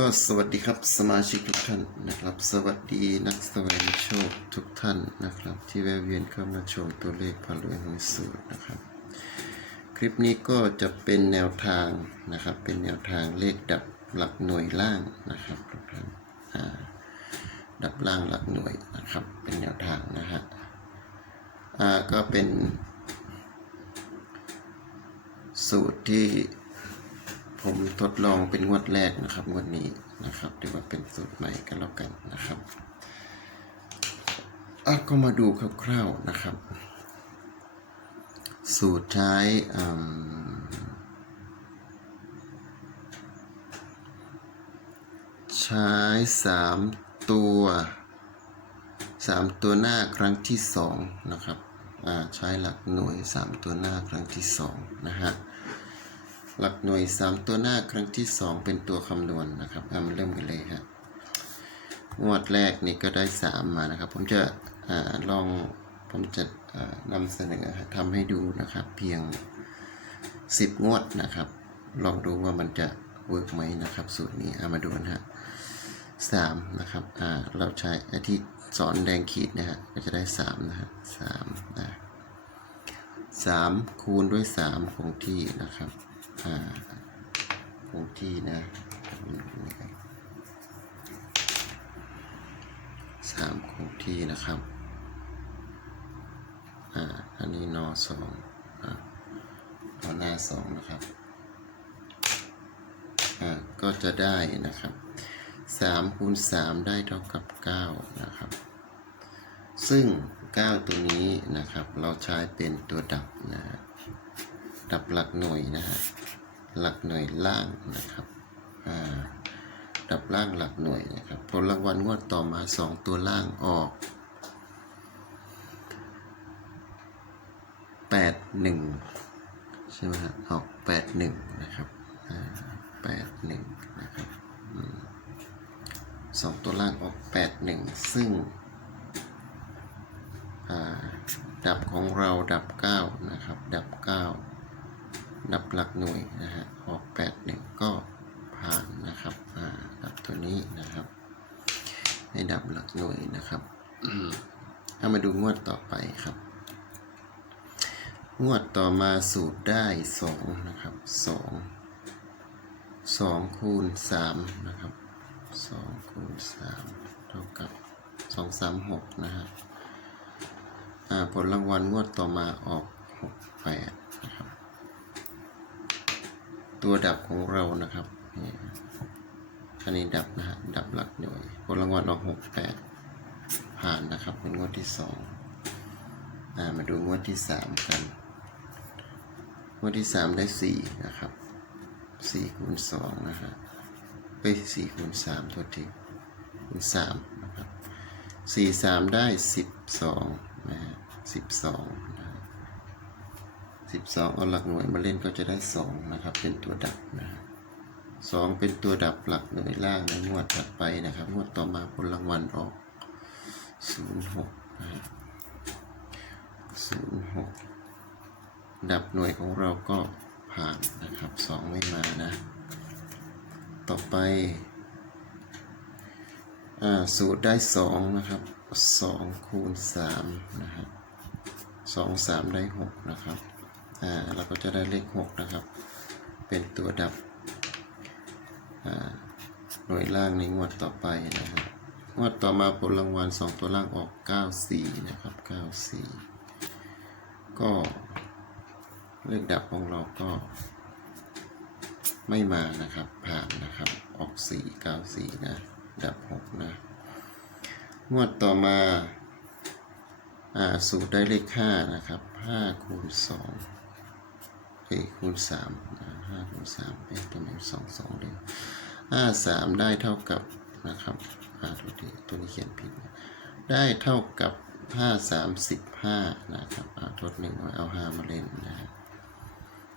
ก็สวัสดีครับสมาชิกทุกท่านนะครับ สวัสดีนักแสวงโชคทุกท่านนะครับ ที่แวะเวียนเข้ามาชมตัวเลขพารวยหวยสูตรนะครับ คลิปนี้ก็จะเป็นแนวทางนะครับ เป็นแนวทางเลขดับหลักหน่วยล่างนะครับทุกท่านดับล่างหลักหน่วยนะครับ เป็นแนวทางนะฮะอ่าก็เป็นสูตรที่ ผมทดลองเป็นงวดแรกนะครับงวดนี้นะครับถือว่าเป็นสูตรใหม่กันแล้วกันนะครับอะก็มาดูคร่าวๆนะครับ สูตรใช้ใช้สามตัวสามตัวหน้าครั้งที่สองนะครับอ่าใช้หลักหน่วยสามตัวหน้าครั้งที่สองนะฮะ หลักหน่วย 3 ตัวหน้าครั้งที่ 2 เป็นตัวคำนวณนะครับเอามาเริ่มกันเลยฮะงวดแรกนี่ก็ได้ 3 มานะครับ ผมจะอลองผมจะนำเสนอทำให้ดูนะครับ เพียง 10 งวดนะครับ ลองดูว่ามันจะเวิร์กไหมนะครับสูตรนี้เอามาดูนะฮะสามนะครับอ่าเราใช้อ้ที่สอนแดงขีดนะฮะก็จะได้3นะฮะสามนะสามคูณด้วย3คงที่นะครับ อ่าคงที่นะสามคงที่นะครับ อ่า อันนี้นอสองอ่านอหน้าสองนะครับ อ่า ก็จะได้นะครับสามคูณสามได้เท่ากับเก้านะครับ ซึ่งเก้าตัวนี้นะครับ เราใช้เป็นตัวดับนะ ดับหลักหน่วยนะฮะหลักหน่วยล่างนะครับอ่าดับล่างหลักหน่วยนะครับผลรางวัลงวดต่อมาสองตัวล่างออกแปดหนึ่งใช่ไหมฮะออกแปดหนึ่งนะครับแปดหนึ่งนะครับสองตัวล่างออกแปดหนึ่งซึ่งดับของเราดับเก้านะครับ ดับเก้า ดับหลักหน่วยนะฮะออกแปดหนึ่งก็ผ่านนะครับอ่าดับตัวนี้นะครับ ให้ดับหลักหน่วยนะครับถ้ามาดูงวดต่อไปครับ งวดต่อมาสูตรได้สองนะครับสองสองคูณสามนะครับสองคูณสามเท่ากับสองสามหกนะฮะอ่าผลรางวัลงวดต่อมาออกหกแปด ตัวดับของเรานะครับนี่อันนี้ดับนะฮะ ดับหลักหน่วยผลรางวัลออกหกแปดผ่านนะครับ เป็นงวดที่สองอ่ามาดูงวดที่สามกัน งวดที่สามได้สี่นะครับสี่คูณสองนะฮะเอ้ยสี่คูณสามทษทีคูณสามนะครับสี่สามได้สิบสองนะฮะสิบสอง สิบสองเอาหลักหน่วยมาเล่นก็จะได้สองนะครับ เป็นตัวดับนะฮะสองเป็นตัวดับหลักหน่วยล่างในงวดถัดไปนะครับ งวดต่อมาผลรางวัลออกศูนย์หกนะฮะศูนย์หกดับหน่วยของเราก็ผ่านนะครับสองไม่มานะ ต่อไปอ่าสูตรได้สองนะครับสองคูณสามนะครับสองสามได้หกนะครับ เราก็จะได้เลข 6 นะครับ เป็นตัวดับหน่วยล่างในงวดต่อไปนะครับงวดต่อมาผลรางวัล 2 ตัวล่างออก 94 นะครับ 94 ก็เลขดับของเราก็ไม่มานะครับ ผ่านนะครับ ออก 4 94 นะ ดับ 6 นะ งวดต่อมา อ่า สูตรได้เลข 5 นะครับ 5 คูณ 2 ไคูณ3นะ5คูณ3เป็ตัวนี้2 2เลย5 3 ได้เท่ากับนะครับอ่าตัวนี้ตัวนี้เขียนผิด ได้เท่ากับ 5 3 15 นะครับเอาทดหนึ่งเอา 5 มาเล่นนะ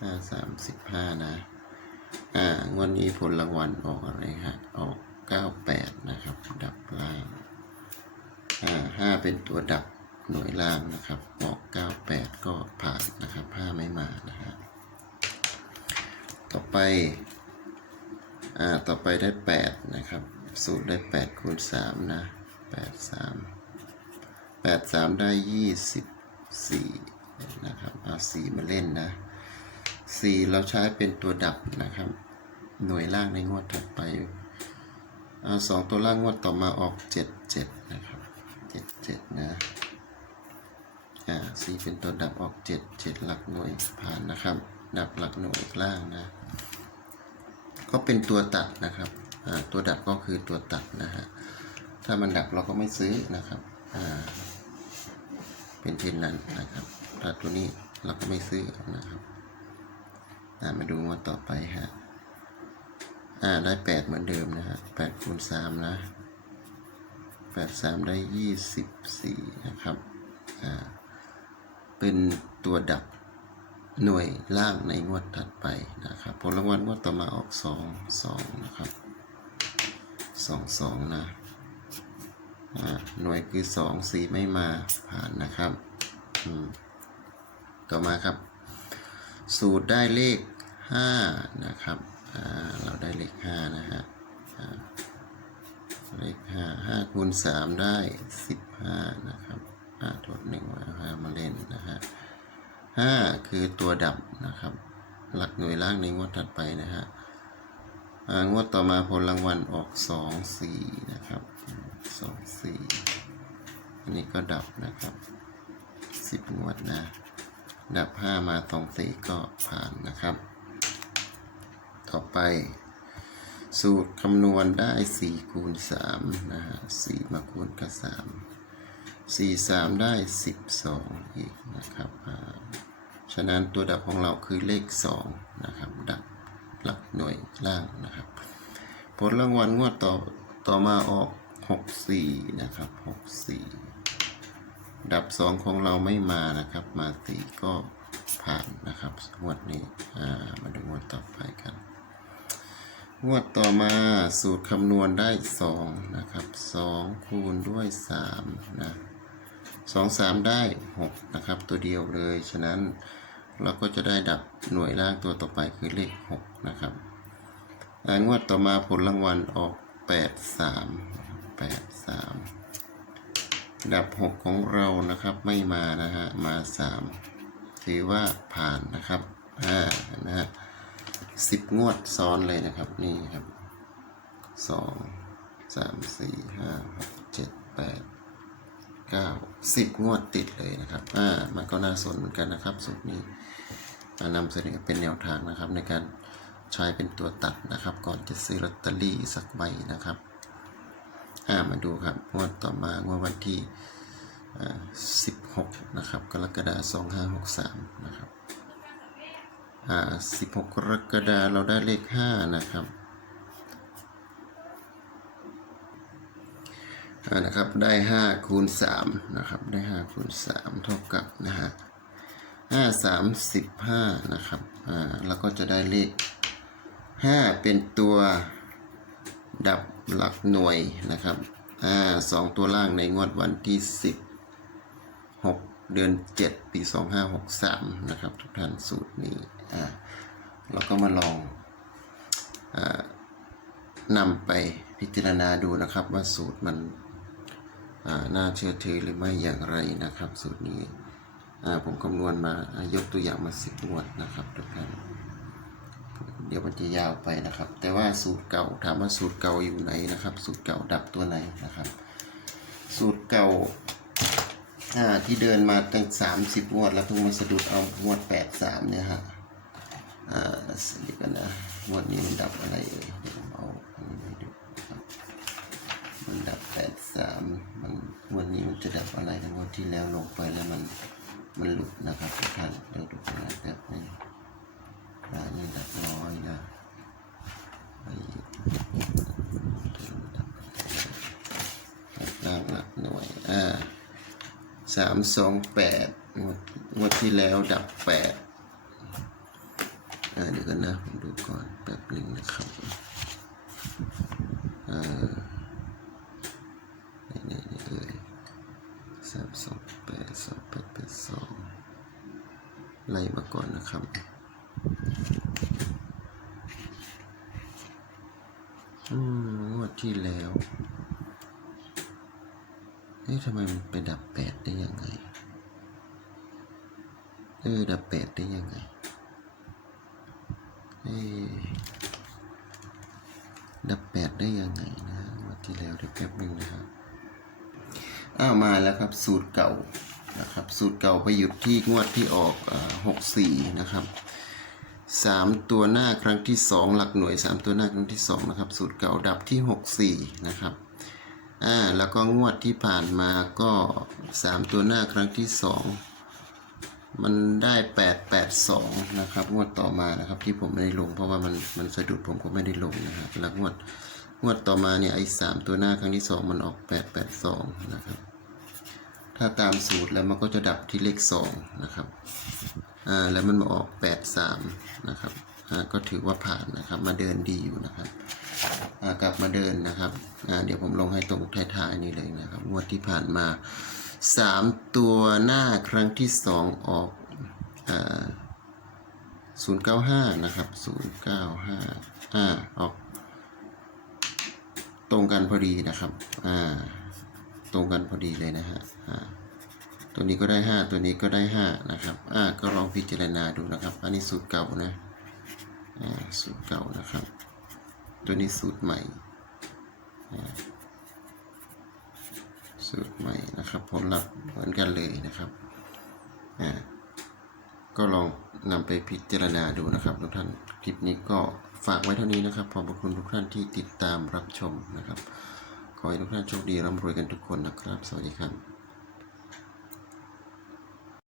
ห้าสามสิบห้านะ อ่างวดนี้ผลรางวัลออกอะไรฮะ ออกเก้าแปดนะครับ ดับล่าง อ่าห้าเป็นตัวดับหน่วยล่างนะครับ ออกเก้าแปดก็ผ่านนะครับห้าไม่มานะฮะ ต่อไป อ่า ต่อไปได้แปดนะครับ สูตรได้แปดคูณสามนะแปดสามแปดสามได้ยี่สิบสี่นะครับ เอาสี่มาเล่นนะสี่เราใช้เป็นตัวดับนะครับ หน่วยล่างในงวดถัดไป เอาสองตัวล่างงวดต่อมาออกเจ็ดเจ็ดนะครับเจ็ดเจ็ดนะอ่าสี่เป็นตัวดับออกเจ็ดเจ็ดหลักหน่วยผ่านนะครับ ดับหลักหน่วยล่างนะ ก็เป็นตัวตัดนะครับตัวดับก็คือตัวตัดนะฮะถ้ามันดับเราก็ไม่ซื้อนะครับเป็นเช่นนั้นนะครับถ้าตัวนี้เราก็ไม่ซื้อนะครับมาดูงวต่อไปฮะอ่าได้แปดเหมือนเดิมนะฮะแปดคูณสามนะแปดสามได้ยี่สิบสี่นะครับอ่าเป็นตัวดับ หน่วยล่างในงวดถัดไปนะครับ ผลรางวัลงวดต่อมาออกสองสองนะครับสองสองนะหน่วยคือสองสี่ไม่มาผ่านนะครับอืมต่อมาครับ สูตรได้เลขห้านะครับเราได้เลขห้านะฮะเลขห้าห้าคูณสามได้สิบห้านะครับอ่าทดหนึ่งไว้เอาห้ามาเล่นนะฮะ ห้าคือตัวดับนะครับ หลักหน่วยล่างในงวดถัดไปนะฮะงวดต่อมาผลรางวัลออกสองสี่นะครับสองสี่อันนี้ก็ดับนะครับสิบงวดนะ ดับห้ามาตรงสี่ก็ผ่านนะครับ ต่อไปสูตรคำนวณได้สี่คูณสามนะฮะสี่มาคูณกับสามสี่สามได้สิบสองอีกนะครับฉะนั้นตัวดับของเราคือเลขสองนะครับ ดับหลักหน่วยล่างนะครับ ผลรางวัลงวดต่อต่อมาออกหกสี่นะครับหกสี่ดับสองของเราไม่มานะครับ มาสี่ก็ผ่านนะครับงวดนี้มาดูงวดต่อไปกันงวดต่อมาสูตรคำนวณได้สองนะครับสองคูณด้วยสามนะ สองสามได้หกนะครับ ตัวเดียวเลย ฉะนั้นเราก็จะได้ดับหน่วยล่างตัวต่อไปคือเลขหกนะครับงวดต่อมาผลรางวัลออกแปดสามแปดสามดับหกของเรานะครับไม่มานะฮะมาสามถือว่าผ่านนะครับอ่านะฮะสิบงวดซ้อนเลยนะครับนี่ครับสองสามสี่ห้าหกเจ็ดแปด เก้าสิบงวดติดเลยนะครับ อ่า มันก็น่าสนเหมือนกันนะครับสูตรนี้มานำเสนอเป็นแนวทางนะครับ ในการใช้เป็นตัวตัดนะครับ ก่อนจะซื้อลอตเตอรี่สักใบนะครับ อ่า มาดูครับงวดต่อมางวดวันที่อ่า16นะครับ กรกฎาคม2563นะครับ อ่า16กรกฎาคมเราได้เลข5นะครับ อ่า นะครับได้5คูณ3นะครับได้5คูณ3เท่ากับนะฮะ5 3 15นะครับอ่าแล้วก็จะได้เลข5เป็นตัวดับหลักหน่วยนะครับอ่าสองตัวล่างในงวดวันที่สิบหกเดือนเจ็ดปีสองห้าหกสามนะครับทุกท่านสูตรนี้อ่าเราก็มาลองอ่านำไปพิจารณาดูนะครับว่าสูตรมัน น่าเชื่อถือหรือไม่อย่างไรนะครับสูตรนี้ผมคำนวณมายกตัวอย่างมาสิบงวดนะครับทุกท่านเดี๋ยวมันจะยาวไปนะครับ แต่ว่าสูตรเก่าถามว่าสูตรเก่าอยู่ไหนนะครับ สูตรเก่าดับตัวไหนนะครับ สูตรเก่าที่เดินมาตั้งสามสิบงวด แล้วเพิ่งมาสะดุดเอางวดแปดสามเนี่ยฮะอ่าเดี๋ยวกันนะงวดนี้มันดับอะไรเอ่ยเอาอันนี้ให้ดูครับมันดับแปด สามมันวดนี้มันจะดับอะไรนะงวดที่แล้วลงไปแล้วมันมันหลุดนะครับทุกท่านเดี๋ยวดูกันะแป๊บนึงอันนี้ดับร้อยนะไอ้ล่างหลักหน่วยอ่าสามสองแปดงวดงวดที่แล้วดับแปดอ่าเดี๋ยวกันนะผมดูก่อนแป๊บหนึ่งนะครับอ่านี่นี่นี่เอ่ยสามสองแปดสองแปดแปดสองไล่มาก่อนนะครับ ที่แล้วเอ๊ะทำไมมันไปดับแปดได้ยังไง เออ ดับแปดได้ยังไง เอ๊ะดับแปดได้ยังไงนะวันที่แล้วเดี๋ยวแป๊บหนึงนะครับ อ้าวมาแล้วครับ สูตรเก่านะครับ สูตรเก่าไปหยุดที่งวดที่ออกหกสี่นะครับ สามตัวหน้าครั้งที่สองหลักหน่วยสามตัวหน้าครั้งที่สองนะครับ สูตรเก่าดับที่หกสี่นะครับอ่าแล้วก็งวดที่ผ่านมาก็สามตัวหน้าครั้งที่สองมันได้แปดแปดสองนะครับ งวดต่อมานะครับที่ผมไม่ได้ลง เพราะว่ามันมันสะดุดผมก็ไม่ได้ลงนะครับแล้วงวดงวดต่อมาเนี่ยไอ้สามตัวหน้าครั้งที่สองมันออกแปดแปดสองนะครับ ถ้าตามสูตรแล้วมันก็จะดับที่เลขสองนะครับ อ่าแล้วมันมาออกแปดสามนะครับอ่าก็ถือว่าผ่านนะครับมาเดินดีอยู่นะครับอ่ากลับมาเดินนะครับอ่าเดี๋ยวผมลงให้ตรงท้ายๆนี่เลยนะครับงวดที่ผ่านมาสามตัวหน้าครั้งที่สองออกอ่าศูนย์เก้าห้านะครับศูนย์เก้าห้าอ่าออกตรงกันพอดีนะครับ อ่า ตรงกันพอดีเลยนะฮะ อ่า ตัวนี้ก็ได้ห้าตัวนี้ก็ได้ห้านะครับ อ่า ก็ลองพิจารณาดูนะครับ อันนี้สูตรเก่านะ อ่า สูตรเก่านะครับ ตัวนี้สูตรใหม่ อ่า สูตรใหม่นะครับ ผลลัพธ์เหมือนกันเลยนะครับ อ่า ก็ลองนำไปพิจารณาดูนะครับทุกท่าน คลิปนี้ก็ฝากไว้เท่านี้นะครับ ขอบคุณทุกท่านที่ติดตามรับชมนะครับ ขอให้ทุกท่านโชคดีร่ำรวยกันทุกคนนะครับ สวัสดีครับ